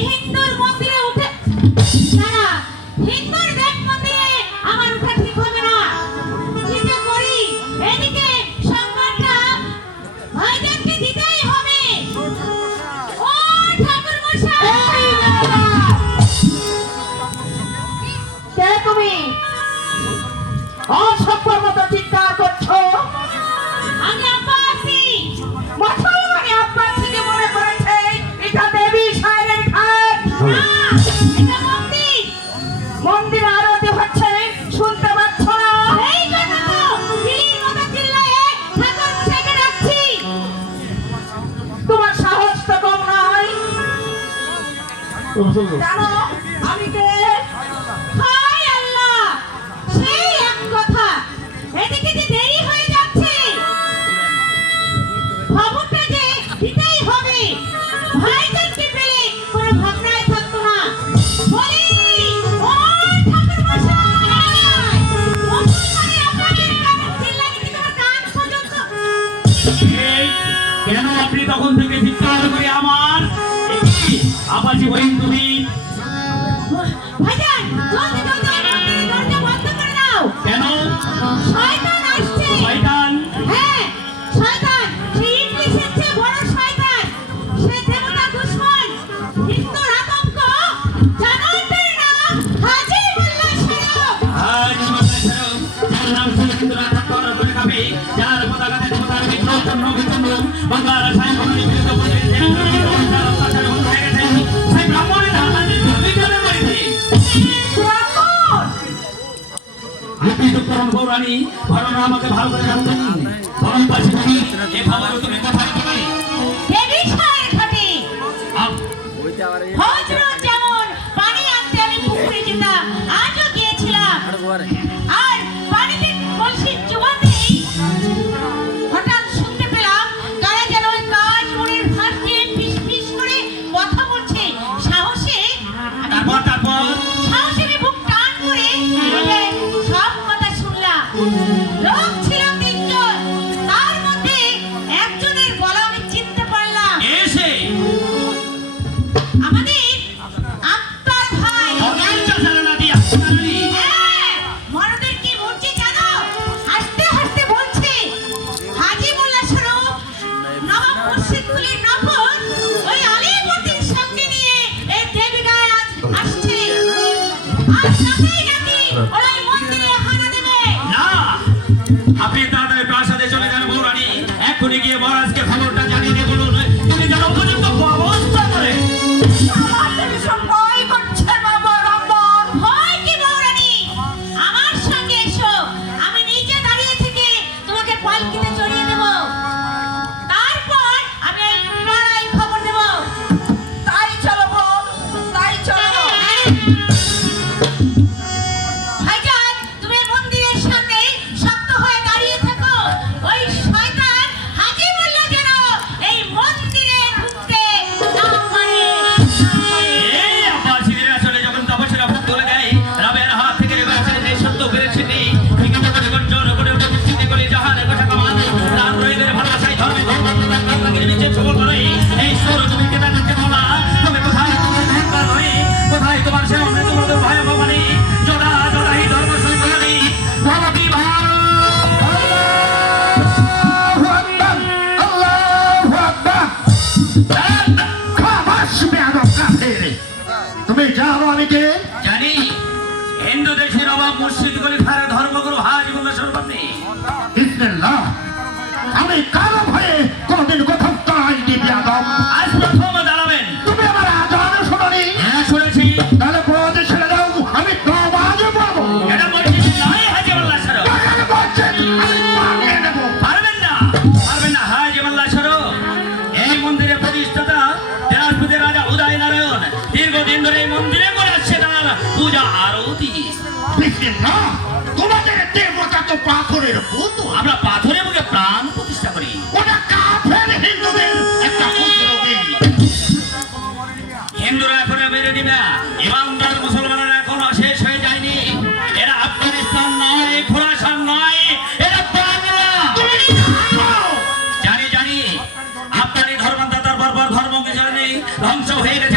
হিন্দুর মন্দিরে উঠে না না, হিন্দুর দেব মন্দিরে আমার উঠা ঠিক হবে না। কি যে করি, এদিকে সংবাদটা ভাইজানকে দিতেই হবে। ও ঠাকুর মশাই, কে তুমি? অসভ্যর মতো চিৎকার করছো। আমি আব্বাসি। মুসলমানি আব্বাস থেকে মনে করেছে এটা দেবী সাহেবের ঘাট। না, এটা মন্দির। মন্দিরে আরতি হচ্ছে, শুনতে পাচ্ছ না? এই জন্য তো চিলির মতো চিল্লায়ে ঠাকুর মশাইকে ডাকছি। তোমার সাহস তো কম নয়। জানো আমি কে? হায় আল্লাহ, সেই এক কথা। এদিকে যে দেরি হয়ে যাচ্ছে, খবরটা যে দিতেই হবে। ভাইজানকে পেলে কোনো ভাবনাই থাকতো না। বলি, ও ঠাকুর মশাই, মুসলমানি আপনাদের কানে চিল্লানি কি তোমার কান পর্যন্ত? এই কেন আপনি তখন থেকে চিৎকার করে আমার আপাজি বলেন তুমি? ভাইজান, জলদি জলদি মন্দিরের দরজা বন্ধ করে দাও। কেন? শয়তান আসছে। শয়তান? হ্যাঁ, শয়তান। সে ইবলিসের চেয়ে বড় শয়তান। সে দেবতা দুশমন, হিন্দুর আতঙ্ক। জানোয়ারদের নাম হাজী মোল্লা শরীফ। আজ মাথায় ছেড়ো, যার নাম শুনে হিন্দুরা থাপ্পড় করে খাবে, যার পতাকাতে দেবতার বিদ্রোহ চন্দ্র বিচন্দ্র, বাংলার সাহেব ভবনের বিরুদ্ধে বলবে, যার অত্যাচার বন্ধ হয়ে গেছে, সেই ব্রাহ্মণের হাতে বিজ্ঞানের বাড়িতে। আপনি তো পরম গৌরানী, ঘটনা আমাকে ভালো করে জানতেন। পরম পাশে তুমি, এ খবর তুমি কোথায় পেলে? দেবী সাহের ঘাটে। আপ- হজরত যেমন পানি আনতে আমি পুকুরে যেতাম, আজও গিয়েছিলাম। আর পানিতে কলসি চুবাতেই হঠাৎ শুনতে পেলাম কারা যেন ওই কাঠ মুড়ির ফাঁস দিয়ে ফিস ফিস করে কথা বলছে। সাহসে তারপর সাহসে আমি বুক টান করে বলে সব কথা শুনলাম। লোক ছিল তিনজন, তার মধ্যে একজনের গলা আমি চিনতে পারলাম। এসে আমাদের আত্মার ভাই। অগাঞ্চা চালনা দিয়ে আপনারই হ্যাঁ, মরদের কি মরছে জানো? হাসতে হাসতে বলছে, হাজী মোল্লা শরীফ নবাব মুর্শিদকুলের নফর ওই আলীবর্দীর সঙ্গে নিয়ে এই দেবীগায় আজ আসছে। আর নাকি নাকি ওরা এই মন্দিরে হানা দেবে। না, আপনি তাড়াতাড়ি প্রাসাদে চলে যান গৌরানী। এক্ষুনি গিয়ে মহারাজকে খবরটা জানিয়ে দিয়ে বলুন তিনি যেন উপযুক্ত ব্যবস্থা করে। আমার ভীষণ ভয় করছে বাবা রামবান। ভয় কি বউরানী? আমার সঙ্গে এসো, আমি নিচে দাঁড়িয়ে থেকে তোমাকে পালকিতে চড়িয়ে দেব। তারপর আমি এই পাড়ায় খবর দেব। তাই চলো গো, তাই চলো। ভাইজান, তুমি মন্দিরের সামনে শক্ত হয়ে দাঁড়িয়ে থাকো। ওই শয়তান হাজী মোল্লা যেন এই মন্দিরে ঢুকতে না পারে। এই আব্বাসীদের আসলে যখন তপস্যার ভোগ তুলে দেয়, রাবের হাত থেকে এবার ছেড়ে সত্য করেছে বিজ্ঞাপন করে গর্জন করে উপস্থিতি করে জাহানের কথা কামান তার রয়েদের ভালোবাসায় ধর্মে ধর্মের নিচে ছবল করে এই সৌর তুমি কেনা নিতে বলা তুমি কোথায় তোমার ধ্যানটা নয়, কোথায় তোমার সে অমৃত মধুর ভয় ভবানী জোড়া জোড়াই ধর্ম সৈকতানি ভগবতী ভারত। তুমি জানো আমি কে? জানি হিন্দু দেশের নবাব মুর্শিদ খলিফার ধর্মগুরু হাজী মোল্লা শরীফ আপনি। বিসমিল্লাহ। আমি কারো ভয়ে কোনদিন কোথাও দাঁড়াইনি বিয়াদব। আজ প্রথম দাঁড়াবেন। তুমি আমার আজানও শোনোনি? হ্যাঁ শুনেছি। তাহলে পড়াতে ছেড়ে দাও, আমি নমাজে পড়বো। এটা বলছি নয় হাজী মোল্লা শরীফ। টাকার বলছেন, আমি মানিয়ে নেবো। পারবেন না, পারবেন না হাজী মোল্লা শরীফ। এই মন্দিরের প্রতিষ্ঠাতা দিনাজপুরের রাজা উদয় নারায়ণ দীর্ঘদিন ধরে এই মন্দিরে করে আসছে তার পূজা আরতি। বিসমিল্লাহ। তোমাদের দেবতা তো পাথরের পুতুল। আমরা পাথরে মুখে প্রাণ প্রতিষ্ঠা করি। ওটা কাফের হিন্দুদের একটা কুসরোগী। হিন্দুরা এখন মেরে দিবে, ইমানদার মুসলমানেরা এখনো শেষ হয়ে যায়নি। এরা আফগানিস্তান নয়, খোরাসান নয়, এরা বাংলা। জানি জানি আপনারই ধর্মদাতার বর্বর ধর্ম কি জানি ধ্বংস হয়ে গেছে।